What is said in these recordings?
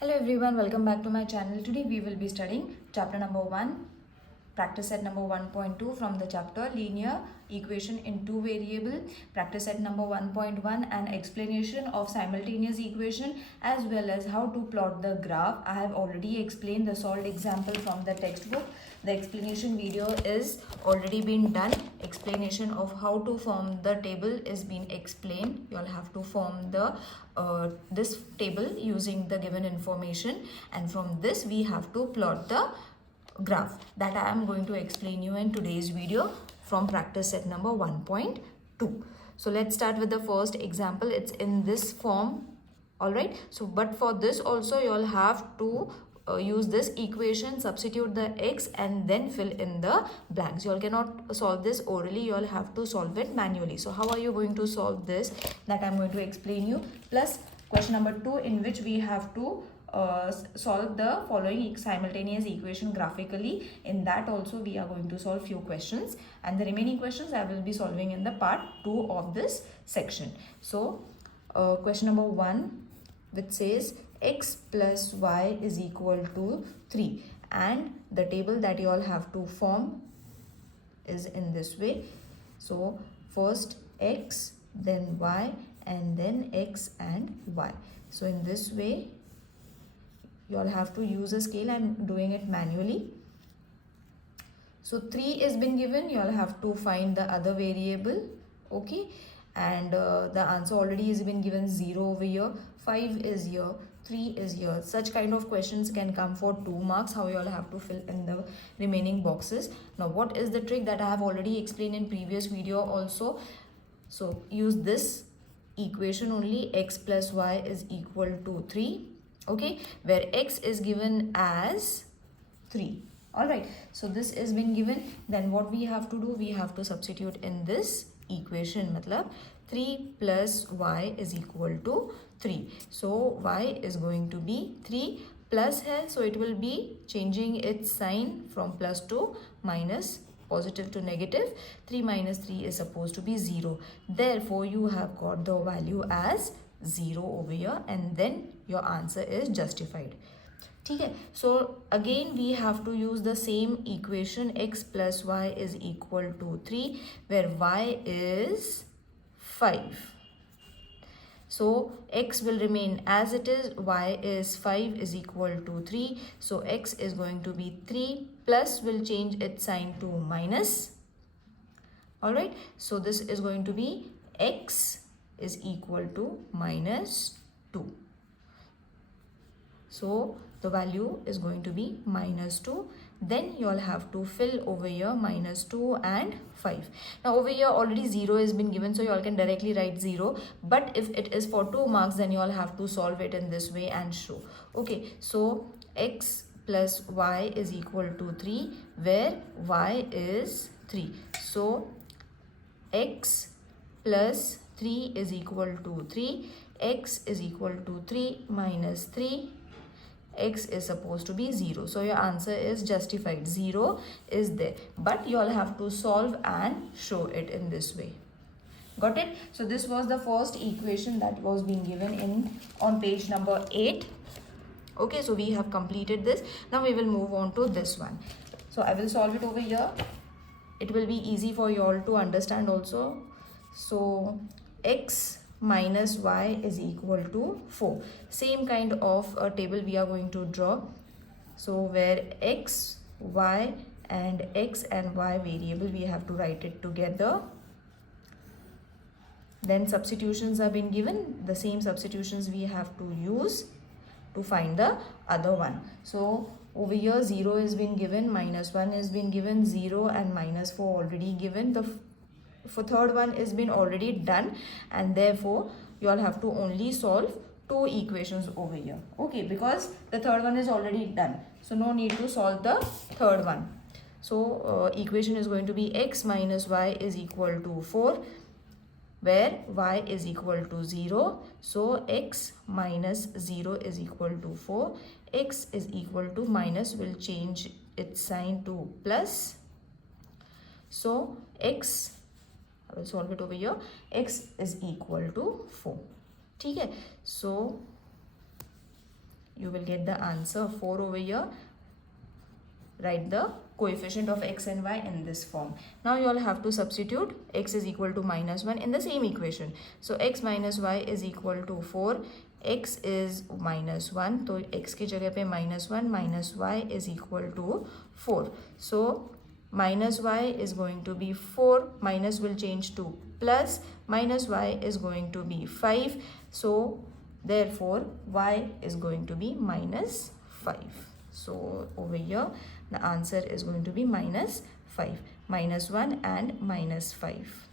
Hello everyone, welcome back to my channel. Today we will be studying chapter number 1, practice set number 1.2 from the chapter linear equation in two variable, practice set number 1.1 and explanation of simultaneous equation as well as how to plot the graph. I have already explained the solved example from the textbook. The explanation video is already been done. Explanation of how to form the table is being explained. You all have to form the this table using the given information, and from this we have to plot the graph that I am going to explain you in today's video from practice set number 1.2. So let's start with the first example. It's in this form. All right, so but for this also you all have to use this equation, substitute the x and then fill in the blanks. You all cannot solve this orally, you all have to solve it manually. So how are you going to solve this, that I'm going to explain you, plus question number 2 in which we have to solve the following simultaneous equation graphically. In that also we are going to solve few questions, and the remaining questions I will be solving in the part 2 of this section. So question number 1, which says x plus y is equal to 3, and the table that you all have to form is in this way. So first x, then y, and then x and y. So in this way you all have to use a scale. I'm doing it manually. So 3 is been given, you all have to find the other variable. Okay, and the answer already has been given, 0 over here, 5 is here, 3 is here. Such kind of questions can come for 2 marks. How you all have to fill in the remaining boxes. Now what is the trick that I have already explained in previous video also. So use this equation only, x plus y is equal to 3. Okay, where x is given as 3. All right, so this has been given. Then what we have to do, we have to substitute in this equation. Matlab 3 plus y is equal to 3. So y is going to be 3 plus here, so it will be changing its sign from plus to minus, positive to negative. 3 minus 3 is supposed to be 0. Therefore you have got the value as 0 over here, and then your answer is justified. Okay, so again we have to use the same equation, x plus y is equal to 3, where y is 5. So x will remain as it is, y is 5 is equal to 3. So x is going to be 3, plus will change its sign to minus. All right, so this is going to be x is equal to minus 2. So the value is going to be minus 2. Then you all have to fill over here minus 2 and 5. Now over here already 0 has been given, so you all can directly write 0. But if it is for 2 marks, then you all have to solve it in this way and show. Okay, so x plus y is equal to 3, where y is 3. So x plus 3 is equal to 3. X is equal to 3 minus 3. X is supposed to be 0. So your answer is justified. 0 is there. But you all have to solve and show it in this way. Got it? So this was the first equation that was being given on page number 8. Okay, so we have completed this. Now we will move on to this one. So I will solve it over here. It will be easy for you all to understand also. So x minus y is equal to 4. Same kind of a table we are going to draw. So where x, y and y variable, we have to write it together. Then substitutions are being given. The same substitutions we have to use to find the other one. So over here 0 has been given, minus 1 has been given, 0 and minus 4 already given. The for third one is been already done, and therefore you all have to only solve 2 equations over here. Okay, because the third one is already done, so no need to solve the third one. So equation is going to be x minus y is equal to 4, where y is equal to 0. So x minus 0 is equal to 4. X is equal to minus will change its sign to plus. So x, I will solve it over here, x is equal to 4. Okay, so you will get the answer 4 over here. Write the coefficient of x and y in this form. Now you all have to substitute x is equal to minus 1 in the same equation. So x minus y is equal to 4. X is minus 1. So x की जगह पे minus 1 minus y is equal to 4. So minus y is going to be 4. Minus will change to plus. Minus y is going to be 5. So therefore y is going to be minus 5. So over here the answer is going to be minus 5, minus 1 and minus 5.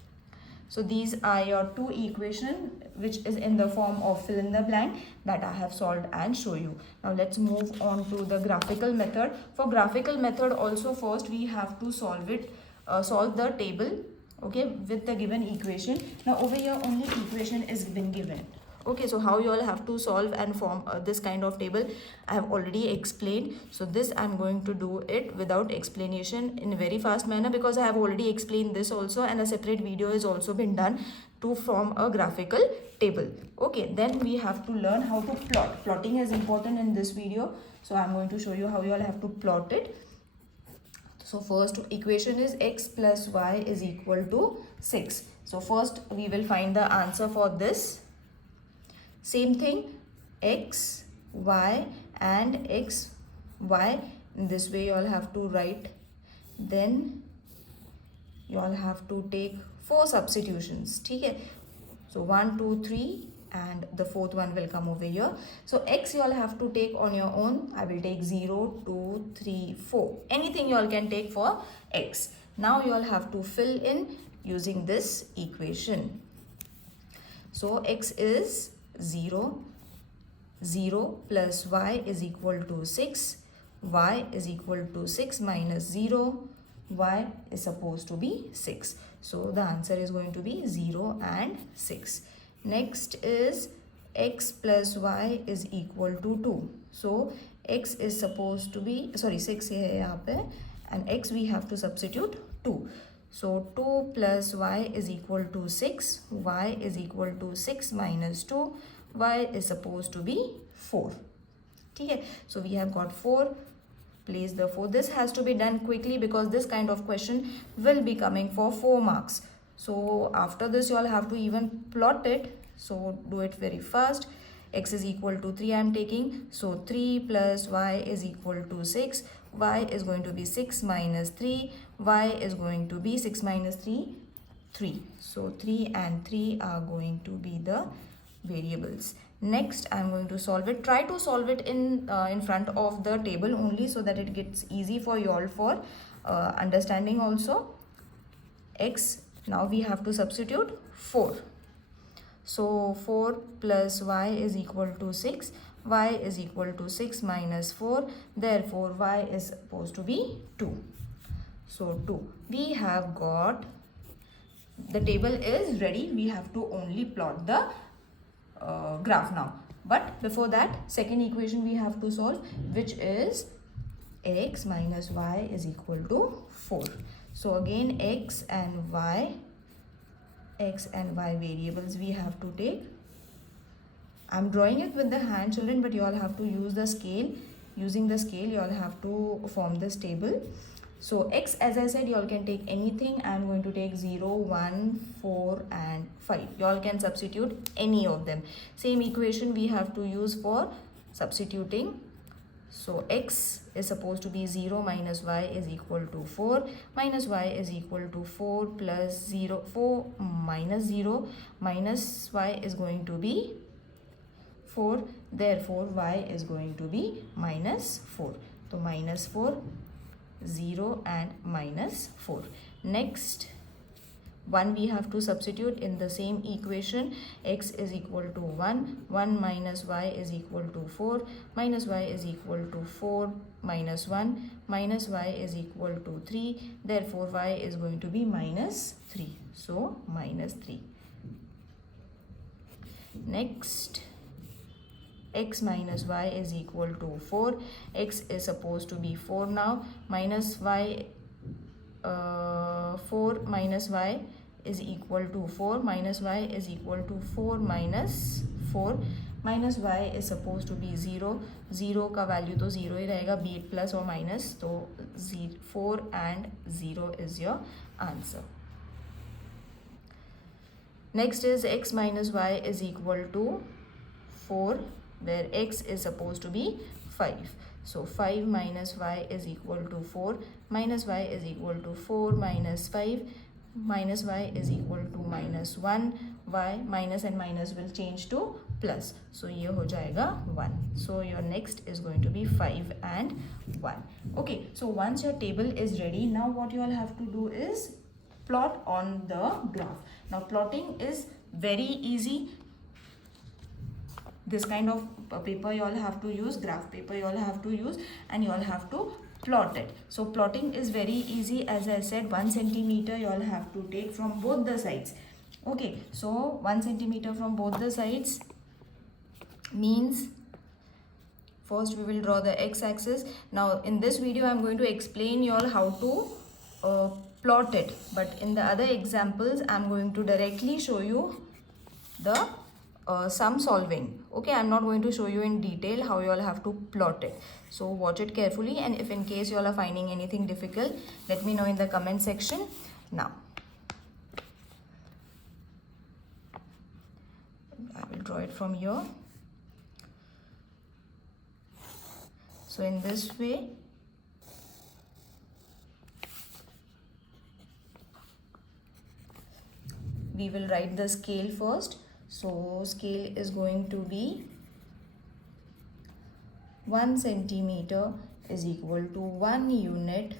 So these are your two equations which is in the form of fill in the blank that I have solved and show you. Now let's move on to the graphical method. For graphical method also, first we have to solve the table, okay, with the given equation. Now over here only equation is been given. Okay, so how you all have to solve and form this kind of table I have already explained. So this I am going to do it without explanation in a very fast manner, because I have already explained this also, and a separate video has also been done to form a graphical table. Okay, then we have to learn how to plot. Plotting is important in this video, so I am going to show you how you all have to plot it. So first equation is x plus y is equal to 6. So first we will find the answer for this. Same thing, x, y and x, y. In this way you all have to write. Then you all have to take 4 substitutions. Okay? So 1, 2, 3 and the fourth one will come over here. So x you all have to take on your own. I will take 0, 2, 3, 4. Anything you all can take for x. Now you all have to fill in using this equation. So x is 0, 0 plus y is equal to 6, y is equal to 6 minus 0, y is supposed to be 6. So the answer is going to be 0 and 6. Next is x plus y is equal to 2. So x is supposed to be, 6 है यहाँ पे, and x we have to substitute 2. So 2 plus y is equal to 6, y is equal to 6 minus 2, y is supposed to be 4. Okay, so we have got 4, place the 4. This has to be done quickly because this kind of question will be coming for 4 marks. So after this you all have to even plot it, so do it very fast. X is equal to 3 I am taking, so 3 plus y is equal to 6, y is going to be 6 minus 3, y is going to be 6 minus 3, 3. So 3 and 3 are going to be the variables. Next I am going to solve it. Try to solve it in front of the table only, so that it gets easy for you all for understanding also. X, now we have to substitute 4. So 4 plus y is equal to 6, y is equal to 6 minus 4, therefore y is supposed to be 2. So 2. We have got, the table is ready, we have to only plot the graph now. But before that, second equation we have to solve, which is x minus y is equal to 4. So again x and y variables we have to take. I'm drawing it with the hand, children, but you all have to use the scale. Using the scale you all have to form this table. So x, as I said, you all can take anything. I'm going to take 0, 1, 4 and 5. You all can substitute any of them. Same equation we have to use for substituting. So x is supposed to be 0 minus y is equal to 4, minus y is equal to 4 plus 0, 4 minus 0 minus y is going to be 4, therefore y is going to be minus 4. So minus 4, 0 and minus 4. Next 1 we have to substitute in the same equation. X is equal to 1, 1 minus y is equal to 4, minus y is equal to 4 minus 1, minus y is equal to 3, therefore y is going to be minus 3. So minus 3. Next, x minus y is equal to 4. X is supposed to be 4 now. Minus y, 4 minus y is equal to 4. Minus y is equal to 4 minus 4. Minus Y is suppose to be 0. 0 का value तो 0 ही रहेगा, be it plus और minus. तो 4 and 0 is your answer. Next is x minus y is equal to 4, where x is supposed to be 5. So 5 minus y is equal to 4, minus y is equal to 4 minus 5, minus y is equal to minus 1. y minus and minus will change to plus. So ये हो जाएगा 1. So your next is going to be 5 and 1. Okay, so once your table is ready, now what you all have to do is plot on the graph. Now plotting is very easy. This kind of paper you all have to use, graph paper you all have to use, and you all have to plot it. So plotting is very easy. As I said, 1 centimeter you all have to take from both the sides. Okay, so 1 centimeter from both the sides means first we will draw the x-axis. Now in this video I am going to explain you all how to plot it, but in the other examples I am going to directly show you the sum solving. Okay, I am not going to show you in detail how you all have to plot it. So watch it carefully, and if in case you all are finding anything difficult, let me know in the comment section. Now I will draw it from here. So in this way we will write the scale first. So scale is going to be 1 centimeter is equal to 1 unit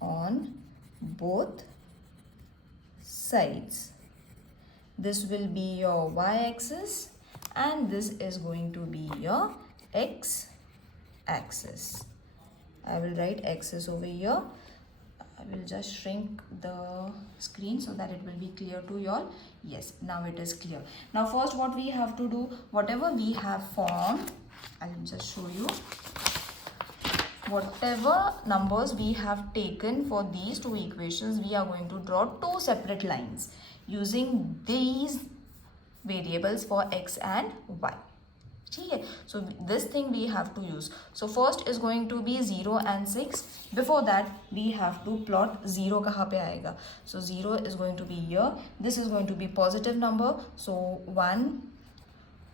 on both sides. This will be your y-axis and this is going to be your x-axis. I will write axis over here. I will just shrink the screen so that it will be clear to you all. Yes, now it is clear. Now first what we have to do, whatever we have formed, I will just show you. Whatever numbers we have taken for these two equations, we are going to draw two separate lines using these variables for x and y. So this thing we have to use. So first is going to be 0 and 6. Before that we have to plot 0 kahan pe aayega. So 0 is going to be here. This is going to be positive number. So 1,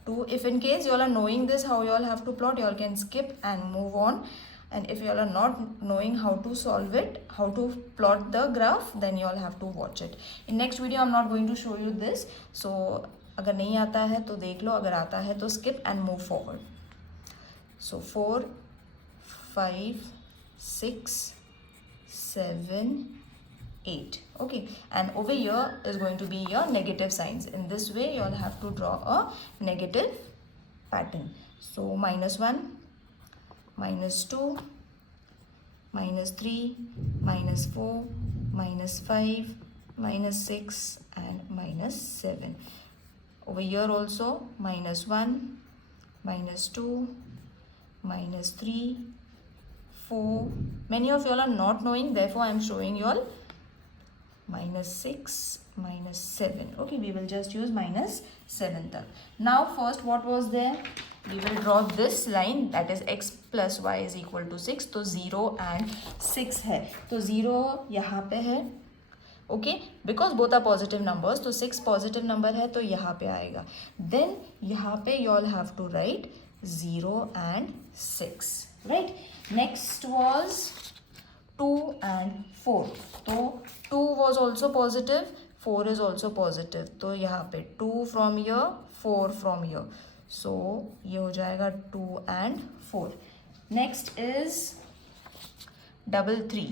2. If in case you all are knowing this how you all have to plot, you all can skip and move on. And if you all are not knowing how to solve it, how to plot the graph, then you all have to watch it. In next video I'm not going to show you this. So अगर नहीं आता है तो देख लो, अगर आता है तो skip and move forward. So 4, 5, 6, 7, 8. Okay, and over here is going to be your negative signs. In this way you all have to draw a negative pattern. So -1, -2, -3, -4, -5, -6 and -7. Over here also -1, -2, -3, 4. Many of you all are not knowing, therefore I am showing you all -6, -7. Okay, we will just use -7 tak. Now first what was there? We will draw this line, that is x plus y is equal to 6. तो 0 and 6 है, तो 0 यहाँ पे है. Okay, because both are positive numbers. तो 6 positive number है तो यहाँ पे आएगा. देन यहाँ पे you all have to write 0 and 6. Right, next was 2 and 4. तो 2 was also positive, 4 is also positive. तो यहाँ पे 2 फ्रॉम यर, 4 फ्रॉम यर. सो ये हो जाएगा 2 and 4. Next is 3.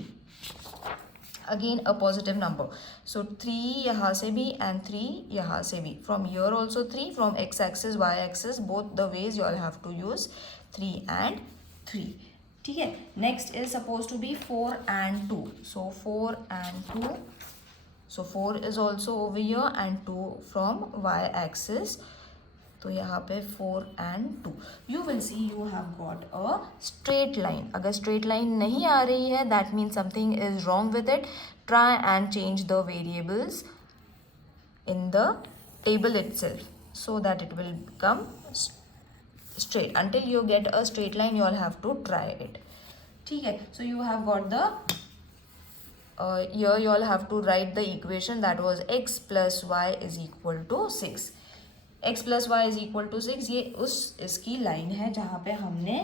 Again a positive number. So 3 यहाँ से भी and 3 यहाँ से भी. From here also 3, from x axis y axis, both the ways you all have to use 3 and 3. ठीक है. Next is supposed to be 4 and 2. So 4 and 2. So 4 is also over here and 2 from y axis. तो यहाँ पे 4 and 2. You will see you have got a straight line. अगर straight line नहीं आ रही है, that means something is wrong with it. Try and change the variables in the table itself so that it will become straight. Until you get a straight line, you all have to try it. ठीक है, so you have got the here you all have to write the equation that was x plus y is equal to 6. x plus y is equal to 6, ये इसकी line है जहाँ पे हमने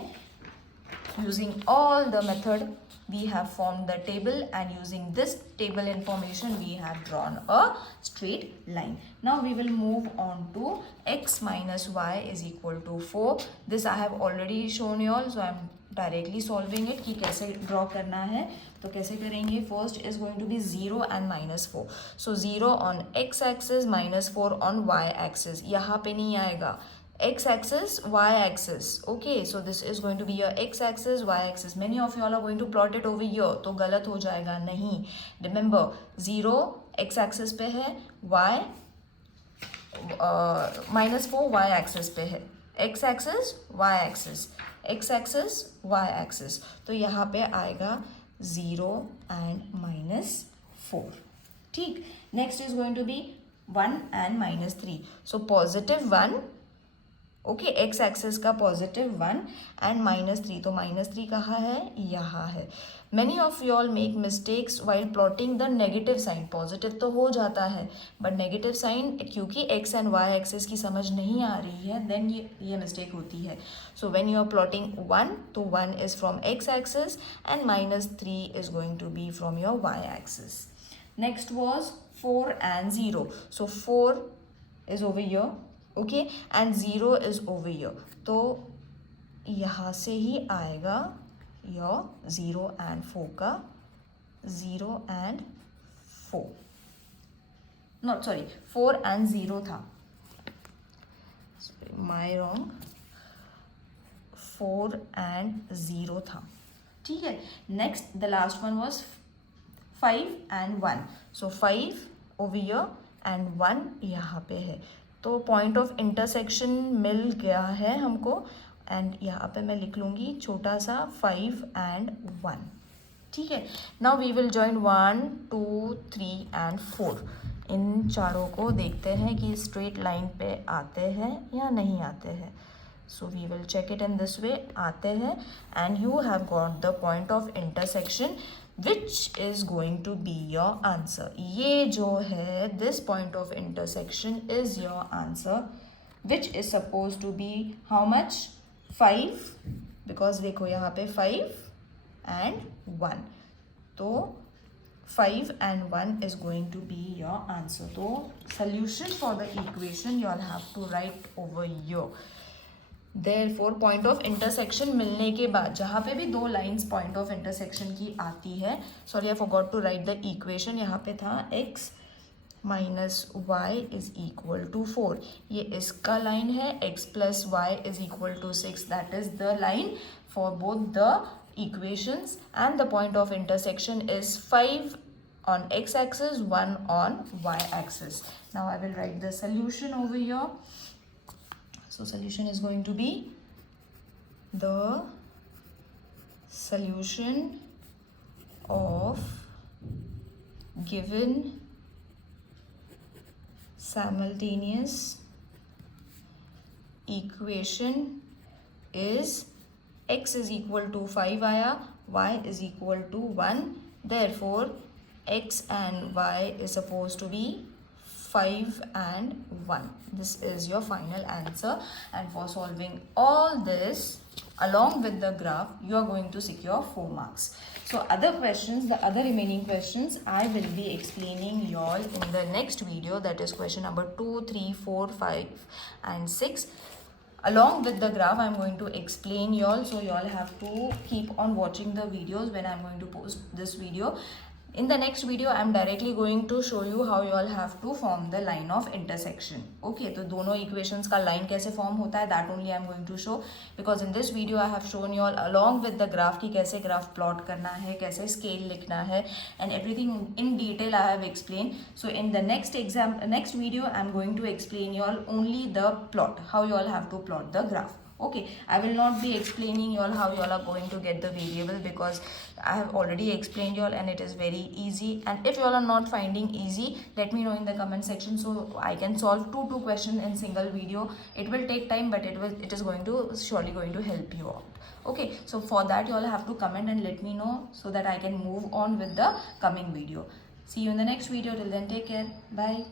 using all the method we have formed the table, and using this table information we have drawn a straight line. Now we will move on to x minus y is equal to 4. This I have already shown you all, so I am directly solving it कि कैसे draw करना है. तो कैसे करेंगे? First is going to be 0 and minus 4. So 0 on x axis, minus 4 on y axis. यहाँ पे नहीं आएगा. X axis, y axis. Okay, so this is going to be your x axis, y axis. Many of you all are going to plot it over here. तो गलत हो जाएगा. नहीं. Remember, 0 x axis पे है, y minus 4 y axis पे है. X axis, y axis. X axis, y axis. तो यहाँ पे आएगा 0 and minus 4. ठीक. Next is going to be 1 and minus 3. So positive 1. Okay, X axis का पॉजिटिव 1 एंड माइनस 3. तो माइनस 3 कहाँ है? यहाँ है. Many of you all make mistakes while plotting the negative sign. Positive तो हो जाता है, बट नेगेटिव साइन क्योंकि एक्स एंड वाई एक्सिस की समझ नहीं आ रही है, देन ये मिस्टेक होती है. So when you are plotting 1, तो 1 is from X axis and minus 3 is going to be from your Y axis. Next was 4 and 0. So 4 is over here. Okay, and 0 is over here. तो यहाँ से ही आएगा your 0 and 4 का 0 and 4. Not sorry, 4 and 0 था. माई wrong. 4 and 0 था. ठीक है. Next the last one was 5 and 1. So 5 over here and 1 यहाँ पे है. तो पॉइंट ऑफ इंटरसेक्शन मिल गया है हमको, एंड यहाँ पे मैं लिख लूँगी छोटा सा 5 and 1. ठीक है. Now we will join 1, 2, 3 and 4. इन चारों को देखते हैं कि स्ट्रेट लाइन पे आते हैं या नहीं आते हैं. So we will check it in this way. आते हैं, and you have got the point of intersection which is going to be your answer. ये जो है, this point of intersection is your answer, which is supposed to be how much? 5, because देखो यहाँ पे 5 and 1. तो 5 and 1 is going to be your answer. तो solution for the equation you all have to write over here. Therefore point of intersection मिलने के बाद जहाँ पे भी दो लाइंस पॉइंट ऑफ इंटरसेक्शन की आती है, sorry I forgot to write the equation. यहाँ पे था x minus Y is equal to 4. ये इसका लाइन है. x plus Y is equal to 6. That is the line for both the equations, and the point of intersection is 5 on x axis, 1 on y axis. Now I will write the solution over here. So solution is going to be the solution of given simultaneous equation is x is equal to 5 आया, y is equal to 1. Therefore x and y is supposed to be 5 and 1. This is your final answer, and for solving all this along with the graph you are going to secure 4 marks. So other questions, the other remaining questions I will be explaining y'all in the next video, that is question number 2, 3, 4, 5 and 6. Along with the graph I'm going to explain y'all, so y'all have to keep on watching the videos when I'm going to post this video. In the next video I'm directly going to show you how you all have to form the line of intersection. Okay, तो दोनों equations का line कैसे form होता है, that only I'm going to show, because in this video I have shown you all along with the graph कि कैसे graph plot करना है, कैसे scale लिखना है, and everything in detail I have explained. So in the next video I'm going to explain you all only the plot, how you all have to plot the graph. Okay, I will not be explaining you all how you all are going to get the variable, because I have already explained you all and it is very easy. And if you all are not finding easy, let me know in the comment section so I can solve two questions in single video. It will take time, but it is going to surely going to help you out. Okay, so for that you all have to comment and let me know so that I can move on with the coming video. See you in the next video. Till then, take care. Bye.